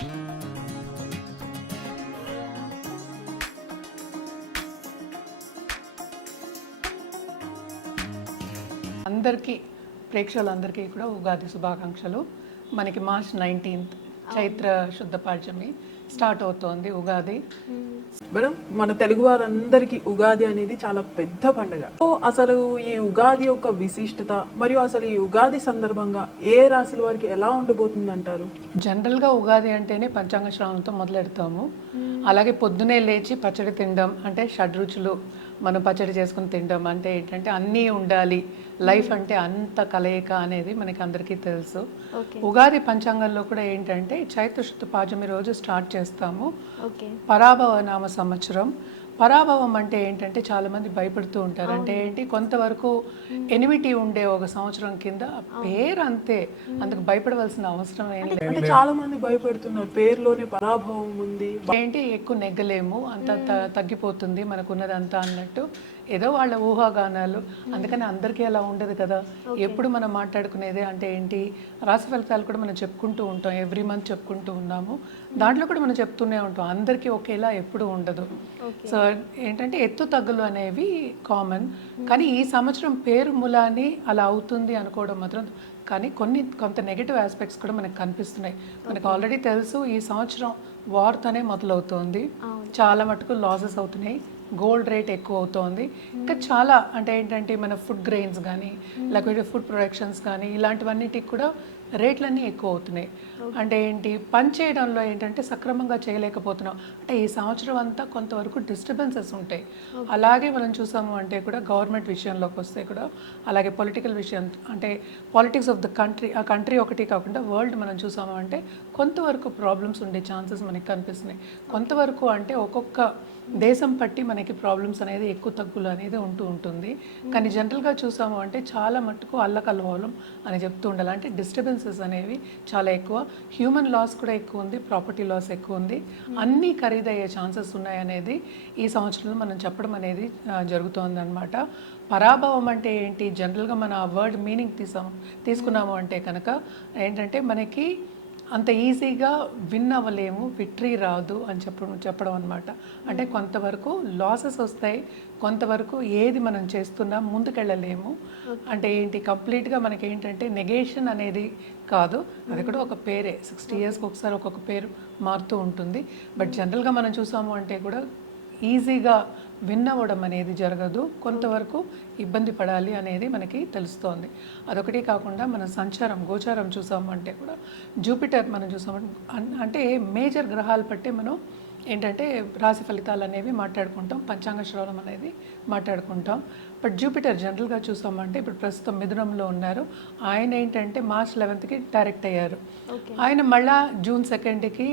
అందరికీ ప్రేక్షకులందరికీ కూడా ఉగాది శుభాకాంక్షలు. మనకి మార్చ్ 19th చైత్ర శుద్ధ పాడ్యమి స్టార్ట్ అవుతోంది ఉగాది. మేడం, మన తెలుగు వారందరికీ ఉగాది అనేది చాలా పెద్ద పండుగ. సో అసలు ఈ ఉగాది యొక్క విశిష్టత మరియు అసలు ఈ ఉగాది సందర్భంగా ఏ రాశుల వారికి ఎలా ఉండబోతుంది అంటారు? జనరల్గా ఉగాది అంటేనే పంచాంగ శ్రవణంతో మొదలెడతాము. అలాగే పొద్దునే లేచి పచ్చడి తినడం అంటే షడ్రుచులు మనం పచ్చడి చేసుకుని తినడం అంటే ఏంటంటే అన్నీ ఉండాలి, లైఫ్ అంటే అంత కలయిక అనేది మనకి అందరికీ తెలుసు. ఉగాది పంచాంగంలో కూడా ఏంటంటే చైత్ర శుద్ధ పాడ్యమి రోజు స్టార్ట్ చేస్తాము. పరాభవ నామ సంవత్సరం. పరాభవం అంటే ఏంటంటే చాలా మంది భయపడుతూ ఉంటారు. అంటే ఏంటి, కొంతవరకు ఎనిమిటీ ఉండే ఒక సంవత్సరం కింద పేరు అంతే, అందుకు భయపడవలసిన అవసరం ఏం లేదు. అంటే చాలా మంది భయపడుతున్నారు, పేరులోనే పరాభవం ఉంది, ఏంటి ఎక్కువ నెగ్గలేము, అంత తగ్గిపోతుంది మనకున్నదంతా అన్నట్టు ఏదో వాళ్ళ ఊహాగానాలు. అందుకని అందరికీ అలా ఉండదు కదా. ఎప్పుడు మనం మాట్లాడుకునేదే అంటే ఏంటి, రాశి ఫలితాలు కూడా మనం చెప్పుకుంటూ ఉంటాం, ఎవ్రీ మంత్ చెప్పుకుంటూ ఉన్నాము. దాంట్లో కూడా మనం చెప్తూనే ఉంటాం, అందరికీ ఒకేలా ఎప్పుడు ఉండదు. సో ఏంటంటే ఎత్తు తగ్గులు అనేవి కామన్. కానీ ఈ సంవత్సరం పేరు ములాని అలా అవుతుంది అనుకోవడం మాత్రం, కానీ కొంత నెగిటివ్ ఆస్పెక్ట్స్ కూడా మనకు కనిపిస్తున్నాయి. మనకు ఆల్రెడీ తెలుసు ఈ సంవత్సరం వార్తోనే మొదలవుతోంది, చాలా మటుకు లాసెస్ అవుతున్నాయి, గోల్డ్ రేట్ ఎక్కువ అవుతోంది. ఇంకా చాలా అంటే ఏంటంటే మన ఫుడ్ గ్రెయిన్స్ కానీ లేకపోతే ఫుడ్ ప్రొడక్షన్స్ కానీ ఇలాంటివన్నిటికి కూడా రేట్లన్నీ ఎక్కువ అవుతున్నాయి. అంటే ఏంటి, పని చేయడంలో ఏంటంటే సక్రమంగా చేయలేకపోతున్నాం. అంటే ఈ సంవత్సరం అంతా కొంతవరకు డిస్టర్బెన్సెస్ ఉంటాయి. అలాగే మనం చూసాము అంటే కూడా గవర్నమెంట్ విషయంలోకి వస్తే కూడా, అలాగే పొలిటికల్ విషయం అంటే పాలిటిక్స్ ఆఫ్ ద కంట్రీ, ఆ కంట్రీ ఒకటి కాకుండా వరల్డ్ మనం చూసాము అంటే కొంతవరకు ప్రాబ్లమ్స్ ఉండే ఛాన్సెస్ మనకి కనిపిస్తున్నాయి. కొంతవరకు అంటే ఒక్కొక్క దేశం పట్టి మనకి ప్రాబ్లమ్స్ అనేది ఎక్కువ తగ్గులు అనేది ఉంటుంది. కానీ జనరల్గా చూసాము అంటే చాలా మట్టుకు అల్లకల్లోలం అని చెప్తూ ఉండాలి. అంటే డిస్టర్బెన్సెస్ అనేవి చాలా ఎక్కువ, హ్యూమన్ లాస్ కూడా ఎక్కువ ఉంది, ప్రాపర్టీ లాస్ ఎక్కువ ఉంది, అన్నీ ఖరీదయ్యే ఛాన్సెస్ ఉన్నాయనేది ఈ సంవత్సరంలో మనం చెప్పడం అనేది జరుగుతోంది అనమాట. పరాభవం అంటే ఏంటి, జనరల్గా మన వర్డ్ మీనింగ్ తీసుకున్నాము అంటే కనుక ఏంటంటే మనకి అంత ఈజీగా విన్ అవ్వలేము, విక్టరీ రాదు అని చెప్పడం అనమాట. అంటే కొంతవరకు లాసెస్ వస్తాయి, కొంతవరకు ఏది మనం చేస్తున్నా ముందుకెళ్ళలేము. అంటే ఏంటి, కంప్లీట్గా మనకి ఏంటంటే నెగేషన్ అనేది కాదు, అది కూడా ఒక పేరే. 60 yearsకి ఒకసారి ఒక్కొక్క పేరు మారుతూ ఉంటుంది. బట్ జనరల్గా మనం చూసాము అంటే కూడా ఈజీగా విన్ అవ్వడం అనేది జరగదు, కొంతవరకు ఇబ్బంది పడాలి అనేది మనకి తెలుస్తోంది. అదొకటి కాకుండా మన సంచారం గోచారం చూసాము అంటే కూడా జూపిటర్ మనం చూసాము అంటే మేజర్ గ్రహాలు బట్టి మనం ఏంటంటే రాశి ఫలితాలు అనేవి మాట్లాడుకుంటాం, పంచాంగ శ్రవణం అనేది మాట్లాడుకుంటాం. బట్ జూపిటర్ జనరల్గా చూసామంటే ఇప్పుడు ప్రస్తుతం మిథునంలో ఉన్నారు. ఆయన ఏంటంటే మార్చ్ 11th డైరెక్ట్ అయ్యారు. ఆయన మళ్ళా జూన్ 2nd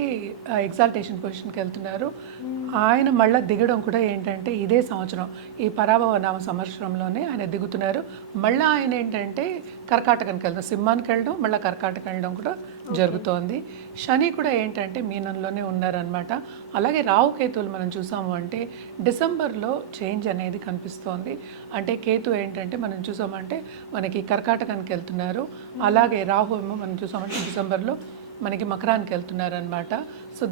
ఎగ్జాల్టేషన్ పొజిషన్కి వెళ్తున్నారు. ఆయన మళ్ళీ దిగడం కూడా ఏంటంటే ఇదే సంవత్సరం ఈ పరాభవ నామ సంవత్సరంలోనే ఆయన దిగుతున్నారు. మళ్ళీ ఆయన ఏంటంటే కర్కాటకానికి వెళ్తాం, సింహానికి వెళ్ళడం, మళ్ళీ కర్కాటకం వెళ్ళడం కూడా జరుగుతోంది. శని కూడా ఏంటంటే మీనంలోనే ఉన్నారనమాట. అలాగే రాహుకేతువులు మనం చూసాము అంటే డిసెంబర్లో చేంజ్ అనేది కనిపిస్తోంది. అంటే కేతు ఏంటంటే మనం చూసామంటే మనకి కర్కాటకానికి వెళ్తున్నారు, అలాగే రాహు ఏమో మనం చూసామంటే డిసెంబర్లో మనకి మకరానికి వెళ్తున్నారనమాట. సో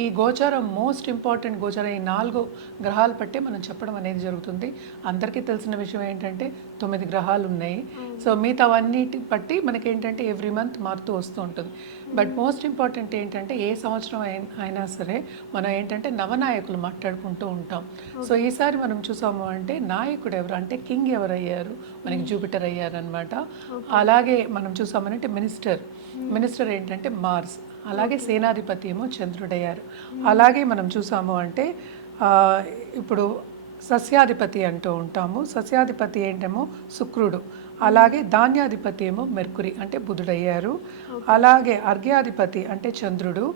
ఈ గోచారం మోస్ట్ ఇంపార్టెంట్ గోచారం. ఈ 4 గ్రహాలు బట్టి మనం చెప్పడం అనేది జరుగుతుంది. అందరికీ తెలిసిన విషయం ఏంటంటే 9 గ్రహాలు ఉన్నాయి. సో మిగతావన్నిటి బట్టి మనకి ఏంటంటే ఎవ్రీ మంత్ మారుతూ వస్తూ ఉంటుంది. బట్ మోస్ట్ ఇంపార్టెంట్ ఏంటంటే ఏ సంవత్సరం అయినా సరే మనం ఏంటంటే నవనాయకులు మాట్లాడుకుంటూ ఉంటాం. సో ఈసారి మనం చూసాము అంటే నాయకుడు ఎవరు అంటే కింగ్ ఎవరు అయ్యారు, మనకి జూపిటర్ అయ్యారు అనమాట. అలాగే మనం చూసామనంటే మినిస్టర్ ఏంటంటే మార్స్, అలాగే సేనాధిపతి ఏమో చంద్రుడయ్యారు. అలాగే మనం చూసాము అంటే ఇప్పుడు సస్యాధిపతి అంటూ ఉంటాము, సస్యాధిపతి ఏంటేమో శుక్రుడు, అలాగే ధాన్యాధిపతి ఏమో మెర్కురి అంటే బుధుడయ్యారు. అలాగే అర్ఘ్యాధిపతి అంటే చంద్రుడు,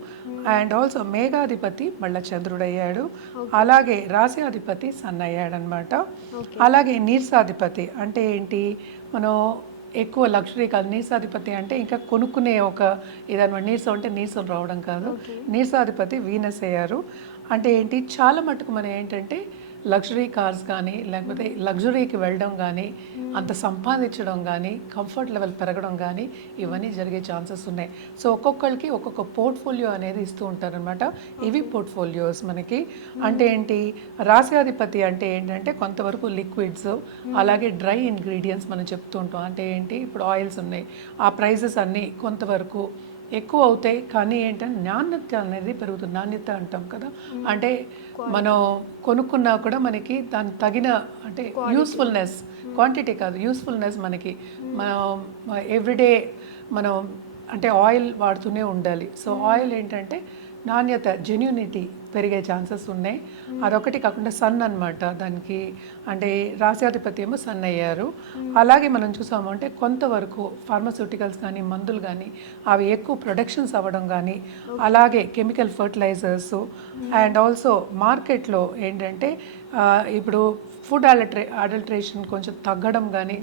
అండ్ ఆల్సో మేఘాధిపతి మళ్ళీ చంద్రుడయ్యాడు. అలాగే రాశ్యాధిపతి సన్ అయ్యాడనమాట. అలాగే నీర్సాధిపతి అంటే ఏంటి, మనం ఎక్కువ లగ్జరీ కాదు, నీర్సాధిపతి అంటే ఇంకా కొనుక్కునే ఒక ఏదన్నమాట. నీరసం అంటే నీరసం రావడం కాదు, నీర్సాధిపతి వీనస్ అయ్యారు. అంటే ఏంటి, చాలా మటుకు మనం ఏంటంటే లగ్జరీ కార్స్ కానీ లేకపోతే లగ్జరీకి వెళ్ళడం కానీ అంత సంపాదించడం కానీ కంఫర్ట్ లెవెల్ పెరగడం కానీ ఇవన్నీ జరిగే ఛాన్సెస్ ఉన్నాయి. సో ఒక్కొక్కరికి ఒక్కొక్క పోర్ట్ఫోలియో అనేది ఇస్తూ ఉంటారనమాట. ఇవి పోర్ట్ఫోలియోస్ మనకి. అంటే ఏంటి, రాశ్యాధిపతి అంటే ఏంటంటే కొంతవరకు లిక్విడ్స్ అలాగే డ్రై ఇంగ్రీడియంట్స్ మనం చెప్తూ ఉంటాం. అంటే ఏంటి, ఇప్పుడు ఆయిల్స్ ఉన్నాయి, ఆ ప్రైజెస్ అన్నీ కొంతవరకు ఎక్కువ అవుతాయి, కానీ ఏంటంటే నాణ్యత అనేది పెరుగుతుంది. నాణ్యత అంటాం కదా, అంటే మనం కొనుక్కున్నా కూడా మనకి దాని తగిన అంటే యూస్ఫుల్నెస్, క్వాంటిటీ కాదు యూస్ఫుల్నెస్ మనకి. మనం ఎవ్రీడే మనం అంటే ఆయిల్ వాడుతూనే ఉండాలి. సో ఆయిల్ ఏంటంటే నాణ్యత, జెన్యూనిటీ పెరిగే ఛాన్సెస్ ఉన్నాయి. అదొకటి కాకుండా సన్ అన్నమాట దానికి, అంటే రాశ్యాధిపతి ఏమో సన్ అయ్యారు. అలాగే మనం చూసాము అంటే కొంతవరకు ఫార్మస్యూటికల్స్ కానీ మందులు కానీ అవి ఎక్కువ ప్రొడక్షన్స్ అవ్వడం కానీ, అలాగే కెమికల్ ఫర్టిలైజర్స్ అండ్ ఆల్సో మార్కెట్లో ఏంటంటే ఇప్పుడు ఫుడ్ అడల్ట్రేషన్ కొంచెం తగ్గడం కానీ,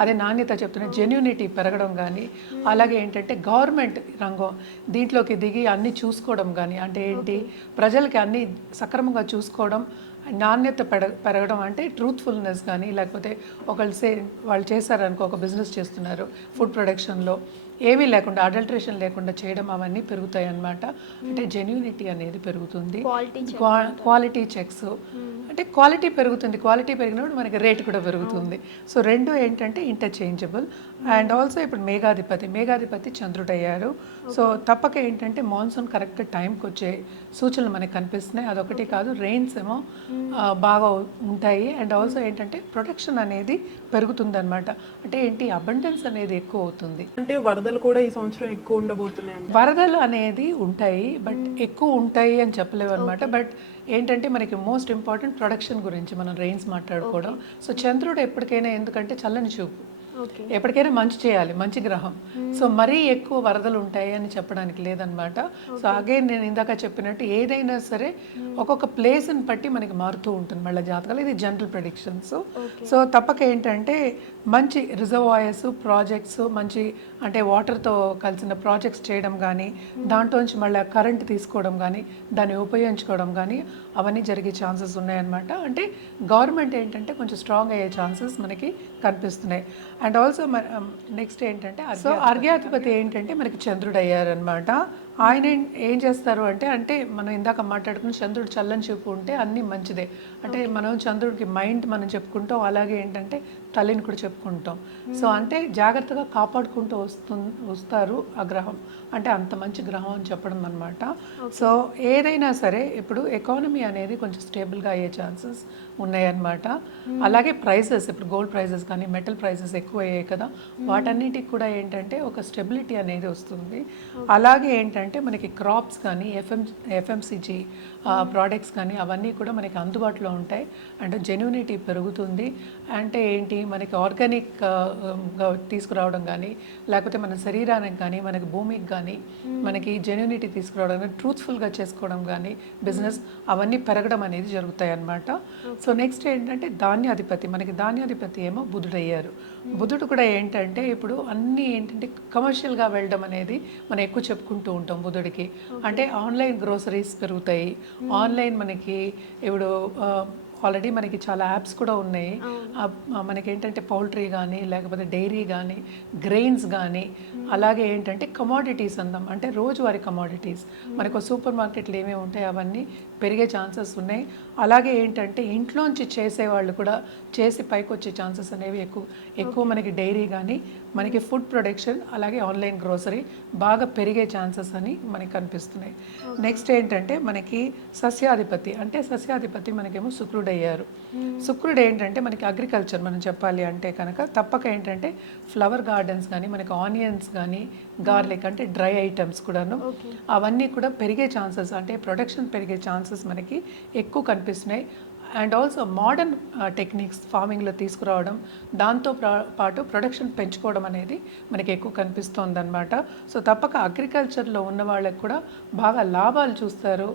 అదే నాణ్యత చెప్తున్న జెన్యూనిటీ పెరగడం కానీ, అలాగే ఏంటంటే గవర్నమెంట్ రంగం దీంట్లోకి దిగి అన్నీ చూసుకోవడం కానీ, అంటే ఏంటి ప్రజలకి అన్నీ సక్రమంగా చూసుకోవడం, నాణ్యత పెరగడం, అంటే ట్రూత్ఫుల్నెస్ కానీ, లేకపోతే వాళ్ళు చేశారనుకో, ఒక బిజినెస్ చేస్తున్నారు ఫుడ్ ప్రొడక్షన్లో ఏమీ లేకుండా అడల్ట్రేషన్ లేకుండా చేయడం, అవన్నీ పెరుగుతాయి అన్నమాట. అంటే జెన్యూనిటీ అనేది పెరుగుతుంది, క్వాలిటీ చెక్స్ అంటే క్వాలిటీ పెరుగుతుంది. క్వాలిటీ పెరిగినప్పుడు మనకి రేట్ కూడా పెరుగుతుంది. సో రెండు ఏంటంటే ఇంటర్చేంజబుల్. అండ్ ఆల్సో ఇప్పుడు మేఘాధిపతి చంద్రుడు అయ్యారు. సో తప్పక ఏంటంటే మాన్సూన్ కరెక్ట్ టైంకి వచ్చే సూచనలు మనకి కనిపిస్తున్నాయి. అదొకటి కాదు, రెయిన్స్ ఏమో బాగా ఉంటాయి. అండ్ ఆల్సో ఏంటంటే ప్రొటెక్షన్ అనేది పెరుగుతుంది అనమాట. అంటే ఏంటి, అబండెన్స్ అనేది ఎక్కువ అవుతుంది. అంటే వరదలు కూడా ఈ సంవత్సరం ఎక్కువ ఉండబోతున్నాయి. వరదలు అనేది ఉంటాయి, బట్ ఎక్కువ ఉంటాయి అని చెప్పలేవు అనమాట. బట్ ఏంటంటే మనకి మోస్ట్ ఇంపార్టెంట్ ప్రొడక్షన్ గురించి మనం రెయిన్స్ మాట్లాడుకోవడం. సో చంద్రుడు ఎప్పటికైనా, ఎందుకంటే చల్లని చూపు, ఎప్పటికైనా మంచి చేయాలి, మంచి గ్రహం. సో మరీ ఎక్కువ వరదలు ఉంటాయి అని చెప్పడానికి లేదనమాట. సో అగైన్ నేను ఇందాక చెప్పినట్టు ఏదైనా సరే ఒక్కొక్క ప్లేస్ని బట్టి మనకి మారుతూ ఉంటుంది మళ్ళీ జాతకాలు. ఇది జనరల్ ప్రెడిక్షన్స్. సో తప్పక ఏంటంటే మంచి రిజర్వాయర్స్, ప్రాజెక్ట్స్, మంచి అంటే వాటర్తో కలిసిన ప్రాజెక్ట్స్ చేయడం కానీ, దాంట్లోంచి మళ్ళీ కరెంట్ తీసుకోవడం కానీ, దాన్ని ఉపయోగించుకోవడం కానీ, అవన్నీ జరిగే ఛాన్సెస్ ఉన్నాయన్నమాట. అంటే గవర్నమెంట్ ఏంటంటే కొంచెం స్ట్రాంగ్ అయ్యే ఛాన్సెస్ మనకి కనిపిస్తున్నాయి. అండ్ ఆల్సో నెక్స్ట్ ఏంటంటే సో అర్ఘ్యాధిపతి ఏంటంటే మనకి చంద్రుడు అయ్యారనమాట. ఆయన ఏం చేస్తారు అంటే మనం ఇందాక మాట్లాడుకున్న చంద్రుడు చల్లని చూపు ఉంటే అన్నీ మంచిదే. అంటే మనం చంద్రుడికి మైండ్ మనం చెప్పుకుంటాం, అలాగే ఏంటంటే తల్లిని కూడా చెప్పుకుంటాం. సో అంటే జాగ్రత్తగా కాపాడుకుంటూ వస్తారు ఆ గ్రహం, అంటే అంత మంచి గ్రహం అని చెప్పడం అనమాట. సో ఏదైనా సరే ఇప్పుడు ఎకానమీ అనేది కొంచెం స్టేబుల్గా అయ్యే ఛాన్సెస్ ఉన్నాయన్నమాట. అలాగే ప్రైసెస్, ఇప్పుడు గోల్డ్ ప్రైసెస్ కానీ మెటల్ ప్రైసెస్ ఎక్కువ అయ్యాయి కదా, వాటన్నిటికి కూడా ఏంటంటే ఒక స్టెబిలిటీ అనేది వస్తుంది. అలాగే ఏంటంటే మనకి క్రాప్స్ కానీ ఎఫ్ఎంసిజి ప్రోడక్ట్స్ కానీ అవన్నీ కూడా మనకి అందుబాటులో ఉంటాయి. అండ్ జెన్యూనిటీ పెరుగుతుంది. అంటే ఏంటి, మనకి ఆర్గానిక్ తీసుకురావడం కానీ, లేకపోతే మన శరీరానికి కానీ, మనకి భూమికి కానీ మనకి జెన్యూనిటీ తీసుకురావడం కానీ, ట్రూత్ఫుల్గా చేసుకోవడం కానీ, బిజినెస్ అవన్నీ పెరగడం అనేది జరుగుతాయి అన్నమాట. సో నెక్స్ట్ ఏంటంటే మనకి ధాన్యాధిపతి ఏమో బుధుడు అయ్యారు. బుధుడు కూడా ఏంటంటే ఇప్పుడు అన్నీ ఏంటంటే కమర్షియల్గా వెళ్ళడం అనేది మనం ఎక్కువ చెప్పుకుంటూ ఉంటాం బుధుడికి. అంటే ఆన్లైన్ గ్రోసరీస్ పెరుగుతాయి, ఆన్లైన్ మనకి ఇప్పుడు ఆల్రెడీ మనకి చాలా యాప్స్ కూడా ఉన్నాయి. మనకి ఏంటంటే పౌల్ట్రీ కానీ, లేకపోతే డైరీ కానీ, గ్రెయిన్స్ కానీ, అలాగే ఏంటంటే కమోడిటీస్ అందాం, అంటే రోజువారీ కమోడిటీస్ మనకు సూపర్ మార్కెట్లు ఏమేమి ఉంటాయి అవన్నీ పెరిగే ఛాన్సెస్ ఉన్నాయి. అలాగే ఏంటంటే ఇంట్లోంచి చేసేవాళ్ళు కూడా చేసి పైకి వచ్చే ఛాన్సెస్ అనేవి ఎక్కువ మనకి డైరీ కానీ, మనకి ఫుడ్ ప్రొడక్షన్, అలాగే ఆన్లైన్ గ్రోసరీ బాగా పెరిగే ఛాన్సెస్ అని మనకి కనిపిస్తున్నాయి. నెక్స్ట్ ఏంటంటే మనకి సస్యాధిపతి మనకేమో శుక్రుడు అయ్యారు. శుక్రుడు ఏంటంటే మనకి అగ్రికల్చర్ మనం చెప్పాలి అంటే కనుక తప్పక ఏంటంటే ఫ్లవర్ గార్డెన్స్ కానీ, మనకి ఆనియన్స్ కానీ, గార్లిక్ అంటే డ్రై ఐటమ్స్ కూడాను అవన్నీ కూడా పెరిగే ఛాన్సెస్, అంటే ప్రొడక్షన్ పెరిగే ఛాన్సెస్ మనకి ఎక్కువ కనిపిస్తున్నాయి. అండ్ ఆల్సో మోడర్న్ టెక్నిక్స్ ఫార్మింగ్లో తీసుకురావడం, దాంతో పాటు ప్రొడక్షన్ పెంచుకోవడం అనేది మనకి ఎక్కువ కనిపిస్తుంది అనమాట. సో తప్పక అగ్రికల్చర్లో ఉన్న వాళ్ళకి కూడా బాగా లాభాలు చూస్తారు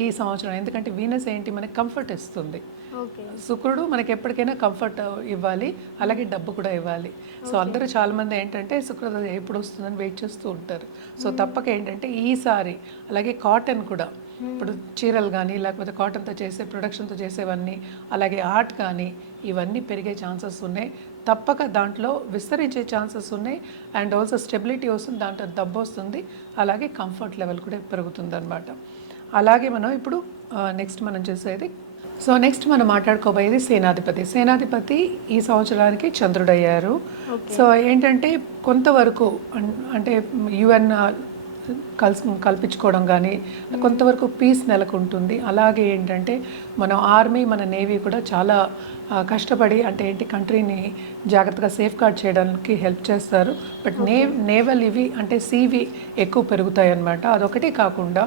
ఈ సంవత్సరం. ఎందుకంటే వీనస్ ఏంటి, మనకి కంఫర్ట్ ఇస్తుంది. ఓకే. శుక్రుడు మనకి ఎప్పటికైనా కంఫర్ట్ ఇవ్వాలి, అలాగే డబ్బు కూడా ఇవ్వాలి. సో అందరూ చాలామంది ఏంటంటే శుక్రదశ ఎప్పుడు వస్తుందని వెయిట్ చేస్తూ ఉంటారు. సో తప్పక ఏంటంటే ఈసారి అలాగే కాటన్ కూడా, ఇప్పుడు చీరలు కానీ లేకపోతే కాటన్తో చేసే ప్రొడక్షన్తో చేసేవన్నీ, అలాగే ఆర్ట్ కానీ ఇవన్నీ పెరిగే ఛాన్సెస్ ఉన్నాయి. తప్పక దాంట్లో విస్తరించే ఛాన్సెస్ ఉన్నాయి. అండ్ ఆల్సో స్టెబిలిటీ వస్తుంది, దాంట్లో డబ్బు వస్తుంది, అలాగే కంఫర్ట్ లెవెల్ కూడా పెరుగుతుంది అనమాట. అలాగే మనం ఇప్పుడు నెక్స్ట్ మనం చూసేది, సో నెక్స్ట్ మనం మాట్లాడుకోబోయేది సేనాధిపతి. సేనాధిపతి ఈ సంవత్సరానికి చంద్రుడయ్యారు. సో ఏంటంటే కొంతవరకు అంటే యుఎన్ కల్పించుకోవడం కానీ కొంతవరకు పీస్ నెలకొంటుంది. అలాగే ఏంటంటే మన ఆర్మీ మన నేవీ కూడా చాలా కష్టపడి అంటే ఏంటి కంట్రీని జాగ్రత్తగా సేఫ్ గార్డ్ చేయడానికి హెల్ప్ చేస్తారు. బట్ నేవల్ ఇవి అంటే సీవి ఎక్కువ పెరుగుతాయి అన్నమాట. అదొకటి కాకుండా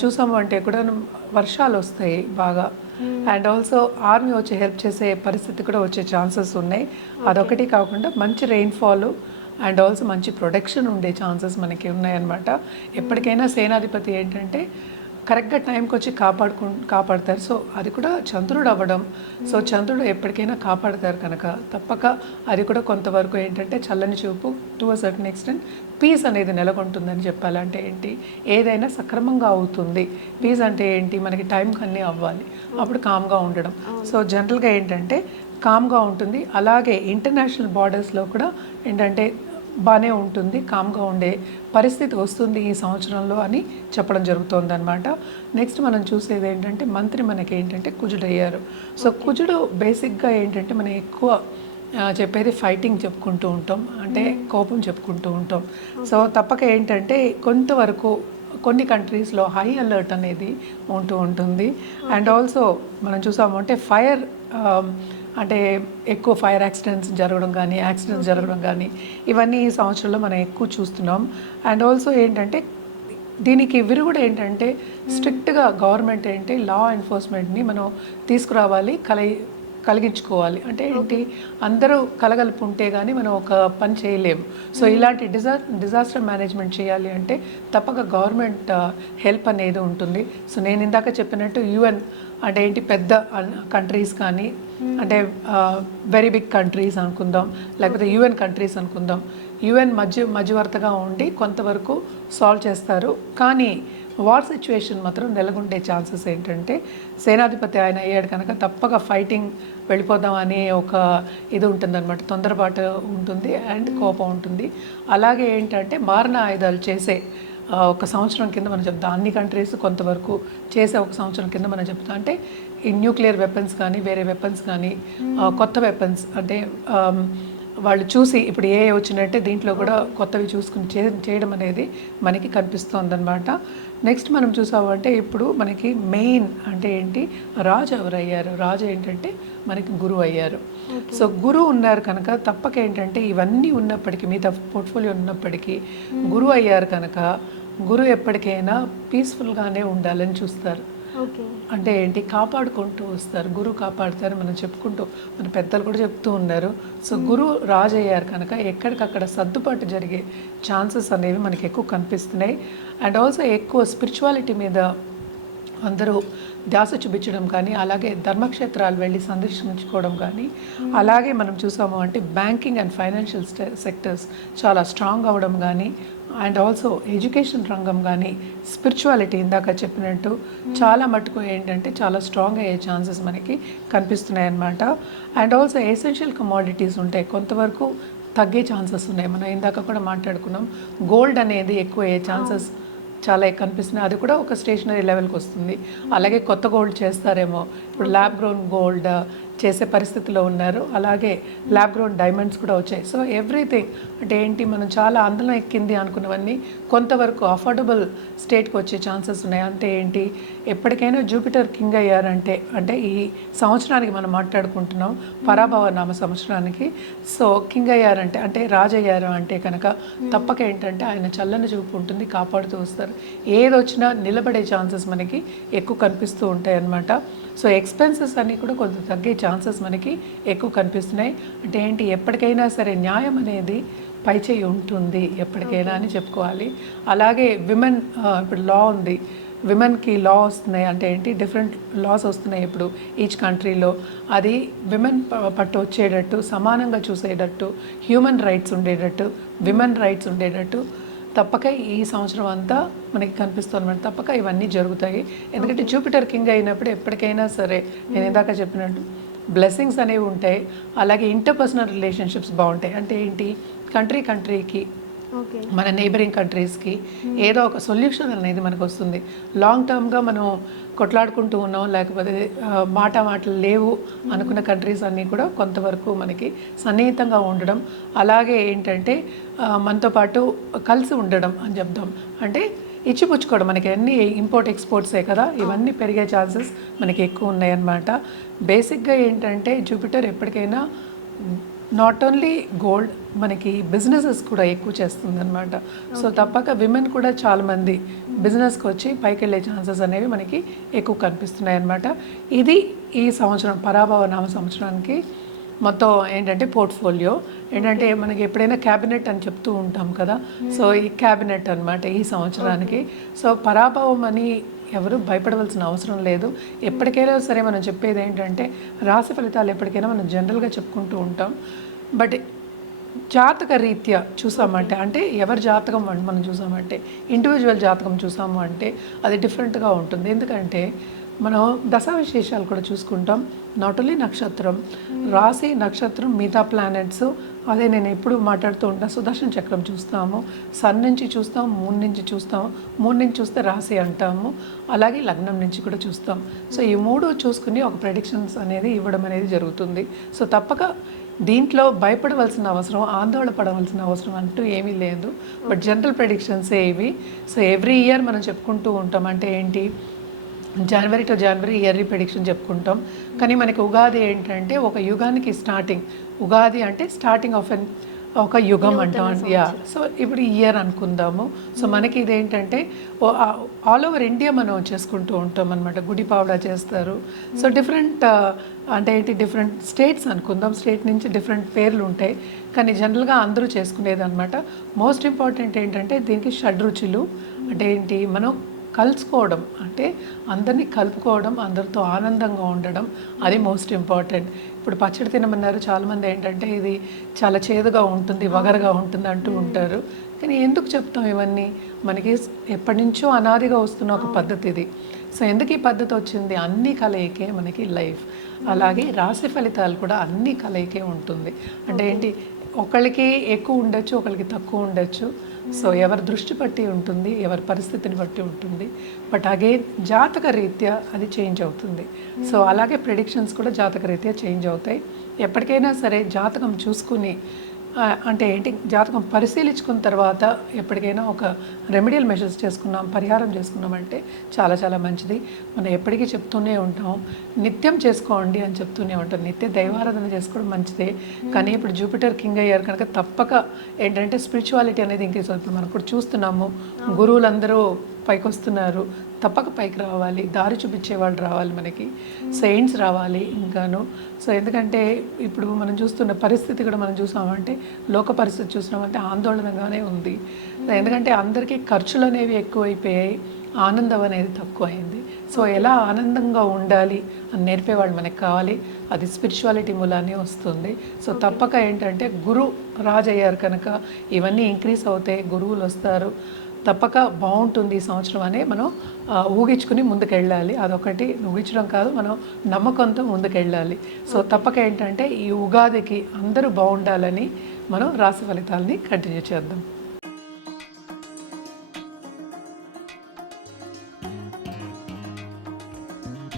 చూసాము అంటే కూడా వర్షాలు వస్తాయి బాగా, అండ్ ఆల్సో ఆర్మీ వచ్చి హెల్ప్ చేసే పరిస్థితి కూడా వచ్చే ఛాన్సెస్ ఉన్నాయి. అదొకటి కాకుండా మంచి రెయిన్ఫాల్ అండ్ ఆల్సో మంచి ప్రొడక్షన్ ఉండే ఛాన్సెస్ మనకి ఉన్నాయన్నమాట. ఎప్పటికైనా సేనాధిపతి ఏంటంటే కరెక్ట్గా టైంకి వచ్చి కాపాడతారు. సో అది కూడా చంద్రుడు అవ్వడం, సో చంద్రుడు ఎప్పటికైనా కాపాడతారు కనుక తప్పక అది కూడా కొంతవరకు ఏంటంటే చల్లని చూపు to a certain extent peace అనేది నెలకొంటుందని చెప్పాలంటే ఏంటి, ఏదైనా సక్రమంగా అవుతుంది. పీస్ అంటే ఏంటి, మనకి టైంకి అన్నీ అవ్వాలి, అప్పుడు కామ్గా ఉండడం. సో జనరల్గా ఏంటంటే కామ్గా ఉంటుంది. అలాగే ఇంటర్నేషనల్ బార్డర్స్లో కూడా ఏంటంటే బాగానే ఉంటుంది, కామ్గా ఉండే పరిస్థితి వస్తుంది ఈ సంవత్సరంలో అని చెప్పడం జరుగుతుంది అనమాట. నెక్స్ట్ మనం చూసేది ఏంటంటే మంత్రి మనకి ఏంటంటే కుజుడు అయ్యారు. సో కుజుడు బేసిక్గా ఏంటంటే మనం ఎక్కువ చెప్పేది ఫైటింగ్ చెప్పుకుంటూ ఉంటాం, అంటే కోపం చెప్పుకుంటూ ఉంటాం. సో తప్పక ఏంటంటే కొంతవరకు కొన్ని కంట్రీస్లో హై అలర్ట్ అనేది ఉంటూ ఉంటుంది. అండ్ ఆల్సో మనం చూసాము అంటే ఫైర్ అంటే ఎక్కువ ఫైర్ యాక్సిడెంట్స్ జరగడం కానీ ఇవన్నీ ఈ సంవత్సరంలో మనం ఎక్కువ చూస్తున్నాం. అండ్ ఆల్సో ఏంటంటే దీనికి విరుగుడు ఏంటంటే స్ట్రిక్ట్గా గవర్నమెంట్ ఏంటి లా ఎన్ఫోర్స్మెంట్ని మనం తీసుకురావాలి, కలిగించుకోవాలి. అంటే ఏంటి, అందరూ కలగలుపు ఉంటే కానీ మనం ఒక పని చేయలేము. సో ఇలాంటి డిజాస్టర్ మేనేజ్మెంట్ చేయాలి అంటే తప్పక గవర్నమెంట్ హెల్ప్ అనేది ఉంటుంది. సో నేను ఇందాక చెప్పినట్టు యుఎన్ అంటే ఏంటి పెద్ద కంట్రీస్ కానీ అంటే వెరీ బిగ్ కంట్రీస్ అనుకుందాం, లేకపోతే యుఎన్ కంట్రీస్ అనుకుందాం, యుఎన్ మధ్యవర్తగా ఉండి కొంతవరకు సాల్వ్ చేస్తారు. కానీ వార్ సిచ్యువేషన్ మాత్రం నెలకొండే ఛాన్సెస్ ఏంటంటే సేనాధిపతి ఆయన అయ్యాడు కనుక తప్పక ఫైటింగ్ వెళ్ళిపోదాం అనే ఒక ఇది ఉంటుందన్నమాట, తొందరపాటు ఉంటుంది అండ్ కోపం ఉంటుంది. అలాగే ఏంటంటే మారణ ఆయుధాలు చేసే ఒక సంవత్సరం కింద మనం చెప్తాం, అన్ని కంట్రీస్ కొంతవరకు చేసే ఒక సంవత్సరం కింద మనం చెప్తాం. అంటే ఈ న్యూక్లియర్ వెపన్స్ కానీ వేరే వెపన్స్ కానీ కొత్త వెపన్స్ అంటే వాళ్ళు చూసి ఇప్పుడు ఏ వచ్చినట్టే దీంట్లో కూడా కొత్తవి చూసుకుని చేయడం అనేది మనకి కనిపిస్తుంది అనమాట. నెక్స్ట్ మనం చూసామంటే ఇప్పుడు మనకి మెయిన్ అంటే ఏంటి, రాజు ఎవరు అయ్యారు, రాజు ఏంటంటే మనకి గురువు అయ్యారు. సో గురువు ఉన్నారు కనుక తప్పక ఏంటంటే ఇవన్నీ ఉన్నప్పటికీ మిగతా పోర్ట్ఫోలియో ఉన్నప్పటికీ గురువు అయ్యారు కనుక గురువు ఎప్పటికైనా పీస్ఫుల్గానే ఉండాలని చూస్తారు. అంటే ఏంటి, కాపాడుకుంటూ వస్తారు, గురువు కాపాడుతారు మనం చెప్పుకుంటూ మన పెద్దలు కూడా చెప్తూ ఉన్నారు. సో గురువు రాజు అయ్యారు కనుక ఎక్కడికక్కడ సర్దుబాటు జరిగే ఛాన్సెస్ అనేవి మనకి ఎక్కువ కనిపిస్తున్నాయి. అండ్ ఆల్సో ఎక్కువ స్పిరిచువాలిటీ మీద అందరూ ధ్యాస చూపించడం కానీ, అలాగే ధర్మక్షేత్రాలు వెళ్ళి సందర్శించుకోవడం కానీ, అలాగే మనం చూసాము అంటే బ్యాంకింగ్ అండ్ ఫైనాన్షియల్ సెక్టర్స్ చాలా స్ట్రాంగ్ అవ్వడం కానీ, అండ్ ఆల్సో ఎడ్యుకేషన్ రంగం కానీ స్పిరిచువాలిటీ ఇందాక చెప్పినట్టు చాలా మటుకు ఏంటంటే చాలా స్ట్రాంగ్ అయ్యే ఛాన్సెస్ మనకి కనిపిస్తున్నాయి అన్నమాట. అండ్ ఆల్సో ఎసెన్షియల్ కమోడిటీస్ ఉంటాయి, కొంతవరకు తగ్గే ఛాన్సెస్ ఉన్నాయి. మనం ఇందాక కూడా మాట్లాడుకున్నాం, గోల్డ్ అనేది ఎక్కువ అయ్యే ఛాన్సెస్ చాలా కనిపిస్తున్నాయి, అది కూడా ఒక స్టేషనరీ లెవెల్కి వస్తుంది. అలాగే కొత్త గోల్డ్ చేస్తారేమో, ఇప్పుడు ల్యాబ్ గ్రోన్ గోల్డ్ చేసే పరిస్థితిలో ఉన్నారు, అలాగే ల్యాబ్ గ్రోన్ డైమండ్స్ కూడా వచ్చాయి. సో ఎవ్రీథింగ్ అంటే ఏంటి, మనం చాలా అందలం ఎక్కింది అనుకున్నవన్నీ కొంతవరకు అఫోర్డబుల్ స్టేట్కి వచ్చే ఛాన్సెస్ ఉన్నాయి. అంటే ఏంటి, ఎప్పటికైనా జూపిటర్ కింగ్ అయ్యారంటే అంటే ఈ సంవత్సరానికి మనం మాట్లాడుకుంటున్నాం పరాభవ నామ సంవత్సరానికి. సో కింగ్ అయ్యారంటే అంటే రాజు అయ్యారు అంటే కనుక తప్పక ఏంటంటే ఆయన చల్లని చూపు ఉంటుంది, కాపాడుతూ వస్తారు. ఏదొచ్చినా నిలబడే ఛాన్సెస్ మనకి ఎక్కువ కనిపిస్తూ ఉంటాయి అన్నమాట. సో ఎక్స్పెన్సెస్ అన్నీ కూడా కొంత తగ్గే ఛాన్సెస్ మనకి ఎక్కువ కనిపిస్తున్నాయి. అంటే ఏంటి, ఎప్పటికైనా సరే న్యాయం అనేది పైచేయి ఉంటుంది ఎప్పటికైనా అని చెప్పుకోవాలి. అలాగే విమెన్ ఇప్పుడు లా ఉంది, విమెన్కి లా వస్తున్నాయి, అంటే ఏంటి డిఫరెంట్ లాస్ వస్తున్నాయి ఇప్పుడు ఈచ్ కంట్రీలో. అది విమెన్ పట్టు వచ్చేటట్టు, సమానంగా చూసేటట్టు, హ్యూమన్ రైట్స్ ఉండేటట్టు, విమెన్ రైట్స్ ఉండేటట్టు తప్పక ఈ సంవత్సరం అంతా మనకి కనిపిస్తుంది అనమాట. తప్పక ఇవన్నీ జరుగుతాయి. ఎందుకంటే జూపిటర్ కింగ్ అయినప్పుడు ఎప్పటికైనా సరే నేను ఇందాక చెప్పినట్టు బ్లెస్సింగ్స్ అనేవి ఉంటాయి. అలాగే ఇంటర్పర్సనల్ రిలేషన్షిప్స్ బాగుంటాయి. అంటే ఏంటి, కంట్రీకి మన నైబరింగ్ కంట్రీస్కి ఏదో ఒక సొల్యూషన్ అనేది మనకు వస్తుంది. లాంగ్ టర్మ్గా మనం కొట్లాడుకుంటూ ఉన్నాం, లేకపోతే మాటలు లేవు అనుకున్న కంట్రీస్ అన్నీ కూడా కొంతవరకు మనకి సన్నిహితంగా ఉండడం, అలాగే ఏంటంటే మనతో పాటు కలిసి ఉండడం అని చెప్దాం. అంటే ఇచ్చిపుచ్చుకోవడం, మనకి అన్ని ఇంపోర్ట్ ఎక్స్పోర్ట్సే కదా, ఇవన్నీ పెరిగే ఛాన్సెస్ మనకి ఎక్కువ ఉన్నాయన్నమాట. బేసిక్గా ఏంటంటే జూపిటర్ ఎప్పటికైనా నాట్ ఓన్లీ గోల్డ్, మనకి బిజినెసెస్ కూడా ఎక్కువ చేస్తుంది అనమాట. సో తప్పక విమెన్ కూడా చాలామంది బిజినెస్కి వచ్చి పైకి వెళ్ళే ఛాన్సెస్ అనేవి మనకి ఎక్కువ కనిపిస్తున్నాయి అన్నమాట. ఇది ఈ సంవత్సరం పరాభవ నామ సంవత్సరానికి మొత్తం ఏంటంటే పోర్ట్ఫోలియో. ఏంటంటే మనకి ఎప్పుడైనా క్యాబినెట్ అని చెప్తూ ఉంటాం కదా, సో ఈ క్యాబినెట్ అనమాట ఈ సంవత్సరానికి. సో పరాభవం అని ఎవరు భయపడవలసిన అవసరం లేదు. ఎప్పటికైనా సరే మనం చెప్పేది ఏంటంటే రాశి ఫలితాలు ఎప్పటికైనా మనం జనరల్గా చెప్పుకుంటూ ఉంటాం. బట్ జాతక రీత్యా చూసామంటే, అంటే ఎవరి జాతకం మనం చూసామంటే, ఇండివిజువల్ జాతకం చూసాము అంటే అది డిఫరెంట్గా ఉంటుంది. ఎందుకంటే మనం దశా విశేషాలు కూడా చూసుకుంటాం. నాట్ ఓన్లీ నక్షత్రం, రాశి, నక్షత్రం, మిగతా ప్లానెట్స్, అదే నేను ఎప్పుడు మాట్లాడుతూ ఉంటాను. సుదర్శన చక్రం చూస్తాము, సన్ నుంచి చూస్తాం, మూన్ నుంచి చూస్తాము, మూన్ నుంచి చూస్తే రాశి అంటాము, అలాగే లగ్నం నుంచి కూడా చూస్తాం. సో ఈ మూడు చూసుకుని ఒక ప్రెడిక్షన్స్ అనేది ఇవ్వడం అనేది జరుగుతుంది. సో తప్పక దీంట్లో భయపడవలసిన అవసరం, ఆందోళన పడవలసిన అవసరం అంటూ ఏమీ లేదు. బట్ జనరల్ ప్రెడిక్షన్సే ఇవి. సో ఎవ్రీ ఇయర్ మనం చెప్పుకుంటూ ఉంటాం. అంటే ఏంటి, జనవరి టు జనవరి ఇయర్లీ ప్రెడిక్షన్ చెప్పుకుంటాం. కానీ మనకి ఉగాది ఏంటంటే ఒక యుగానికి స్టార్టింగ్. ఉగాది అంటే స్టార్టింగ్ ఆఫ్ ఒక యుగం అంటాం. యా, సో ఇప్పుడు ఇయర్ అనుకుందాము. సో మనకి ఇదేంటంటే ఆల్ ఓవర్ ఇండియా మనం చేసుకుంటూ ఉంటాం అనమాట. గుడి పావడా చేస్తారు. సో డిఫరెంట్ అంటే ఏంటి, డిఫరెంట్ స్టేట్స్ అనుకుందాం, స్టేట్ నుంచి డిఫరెంట్ పేర్లు ఉంటాయి. కానీ జనరల్గా అందరూ చేసుకునేది అనమాట. మోస్ట్ ఇంపార్టెంట్ ఏంటంటే దీనికి షడ్రుచులు. అంటే ఏంటి, మనం కలుసుకోవడం, అంటే అందరినీ కలుపుకోవడం, అందరితో ఆనందంగా ఉండడం, అది మోస్ట్ ఇంపార్టెంట్. ఇప్పుడు పచ్చడి తినమన్నారు చాలామంది, ఏంటంటే ఇది చాలా చేదుగా ఉంటుంది, వగరగా ఉంటుంది అంటూ ఉంటారు. కానీ ఎందుకు చెప్తాం ఇవన్నీ, మనకి ఎప్పటి నుంచో అనాదిగా వస్తున్న ఒక పద్ధతి ఇది. సో ఎందుకు ఈ పద్ధతి వచ్చింది, అన్ని కలయికే మనకి లైఫ్. అలాగే రాశి ఫలితాలు కూడా అన్ని కలయికే ఉంటుంది. అంటే ఏంటి, ఒకళ్ళకి ఎక్కువ ఉండొచ్చు, ఒకళ్ళకి తక్కువ ఉండొచ్చు. సో ఎవరి దృష్టి బట్టి ఉంటుంది, ఎవరి పరిస్థితిని బట్టి ఉంటుంది. బట్ అగైన్ జాతక రీత్యా అది చేంజ్ అవుతుంది. సో అలాగే ప్రెడిక్షన్స్ కూడా జాతక రీత్యా చేంజ్ అవుతాయి. ఎప్పటికైనా సరే జాతకం చూసుకుని, అంటే ఏంటి, జాతకం పరిశీలించుకున్న తర్వాత ఎప్పటికైనా ఒక రెమెడియల్ మెషర్స్ చేసుకున్నాం, పరిహారం చేసుకున్నామంటే చాలా చాలా మంచిది. మనం ఎప్పటికీ చెప్తూనే ఉంటాం, నిత్యం చేసుకోండి అని చెప్తూనే ఉంటాం. నిత్య దైవారాధన చేసుకోవడం మంచిదే. కానీ ఇప్పుడు జూపిటర్ కింగ్ అయ్యారు కనుక తప్పక ఏంటంటే స్పిరిచువాలిటీ అనేది ఇంక్రీజ్ అవుతుంది. మనం ఇప్పుడు చూస్తున్నాము, గురువులందరూ పైకి వస్తున్నారు. తప్పక పైకి రావాలి, దారి చూపించే వాళ్ళు రావాలి, మనకి సెయింట్స్ రావాలి ఇంకాను. సో ఎందుకంటే ఇప్పుడు మనం చూస్తున్న పరిస్థితి కూడా మనం చూసామంటే, లోక పరిస్థితి చూసినామంటే ఆందోళనగానే ఉంది. ఎందుకంటే అందరికీ ఖర్చులు అనేవి ఎక్కువైపోయాయి, ఆనందం అనేది తక్కువైంది. సో ఎలా ఆనందంగా ఉండాలి అని నేర్పేవాళ్ళు మనకు కావాలి. అది స్పిరిచువాలిటీ మూలానే వస్తుంది. సో తప్పక ఏంటంటే గురు రాజు అయ్యారు కనుక ఇవన్నీ ఇంక్రీజ్ అవుతాయి, గురువులు వస్తారు. తప్పక బాగుంటుంది ఈ సంవత్సరం అనే మనం ఊగించుకుని ముందుకెళ్ళాలి. అదొకటి ఊగించడం కాదు, మనం నమ్మకంతో ముందుకెళ్ళాలి. సో తప్పక ఏంటంటే ఈ ఉగాదికి అందరూ బాగుండాలని మనం రాశి ఫలితాలని కంటిన్యూ చేద్దాం.